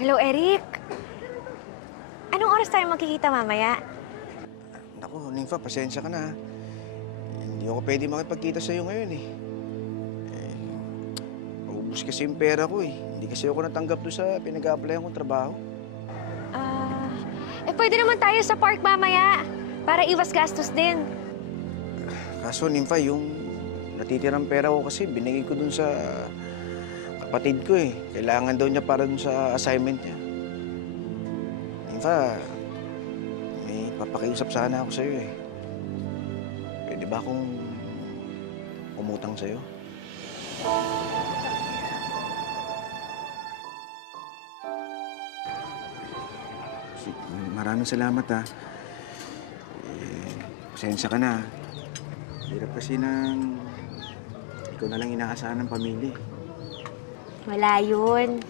Hello, Eric. Anong oras tayo magkikita mamaya? Naku, Nympha, pasensya ka na. Hindi ako pwede makipagkita sa'yo ngayon eh. Maubos kasi yung pera ko eh. Hindi kasi ako natanggap doon sa pinag-a-applyan kong trabaho. Pwede naman tayo sa park mamaya para iwas gastos din. Kaso, Nympha, yung natitirang pera ko kasi binigay ko doon sa kapatid ko eh. Kailangan daw niya para doon sa assignment niya. Nympha, may papakiusap sana ako sa'yo eh. Pwede ba akong umutang sa'yo? Maraming salamat ha. Pasensya ka na. Hirap kasi nang ikaw na lang inaasahan ng pamilya. Wala yun.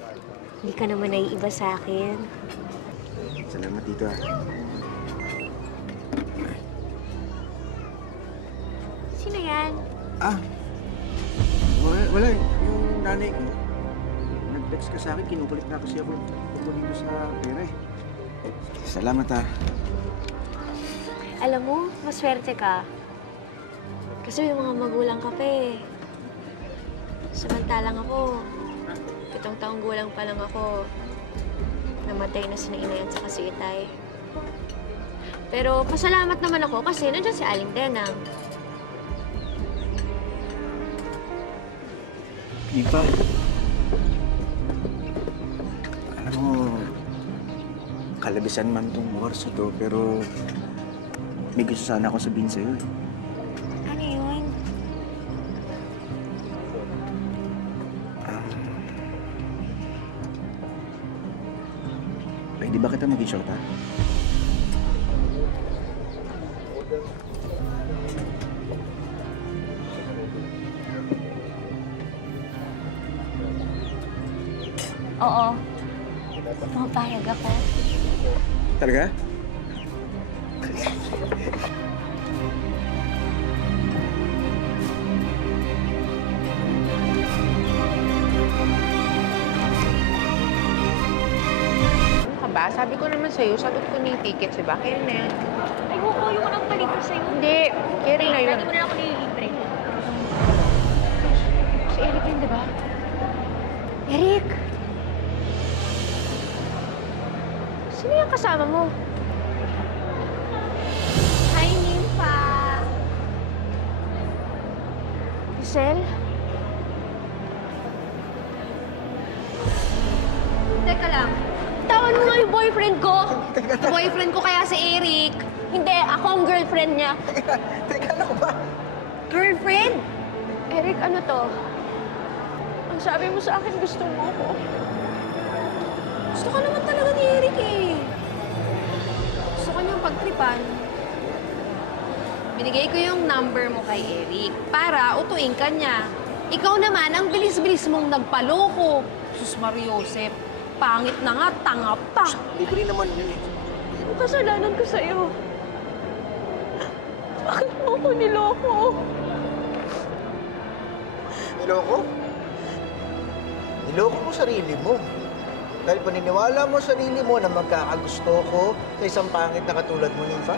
Hindi ka naman naiiba sa akin. Salamat dito ha. Sino yan? Wala. Yung nanay ko. Nag-text ka sa akin, kinukulit na kasi ako tungkol dito sa pera eh. Salamat ha. Alam mo, maswerte ka. Kasi yung mga magulang ka pa eh. Samantalang ako, 7 taong gulang pa lang ako, namatay na sina Inay at saka si Itay. Pero pasalamat naman ako kasi nandiyan si Aling Denang. Nympha, alam mo, kalabisan man tong wars ito, pero may gusto sana ako sabihin sa'yo eh. Ano yun? Pwede ba kita maging shota? Oo. Mapahayag ako. Talaga? Ba? Sabi ko naman sa'yo, sagot ko na yung tickets, diba? Kaya na yan. Ay, oo, yung nang palit ko sa'yo. Hindi, carry na yun. Pwede mo na ako nililibre. Si Eric yun, diba? Eric! Sino yung kasama mo? Hi, Nympha! Giselle? Teka lang. Tawan mo nga yung boyfriend ko! Boyfriend ko kaya si Eric. Hindi, ako ang girlfriend niya. Teka, ano ba? Girlfriend? Eric, ano to? Ang sabi mo sa akin, gusto mo ako. Gusto ka naman talaga ni Eric eh. Gusto ko niyang pagtripan. Binigay ko yung number mo kay Eric para utuin ka niya. Ikaw naman, ang bilis-bilis mong nagpaloko. Sus Mariosep, pangit na nga, tanga pa. Libre naman yun eh. Ang kasalanan ko sa'yo. Bakit mo ako niloko? Niloko? Niloko mo sarili mo. Dahil paniniwala mo sarili mo na magkakagusto ko sa isang pangit na katulad mo, Nympha.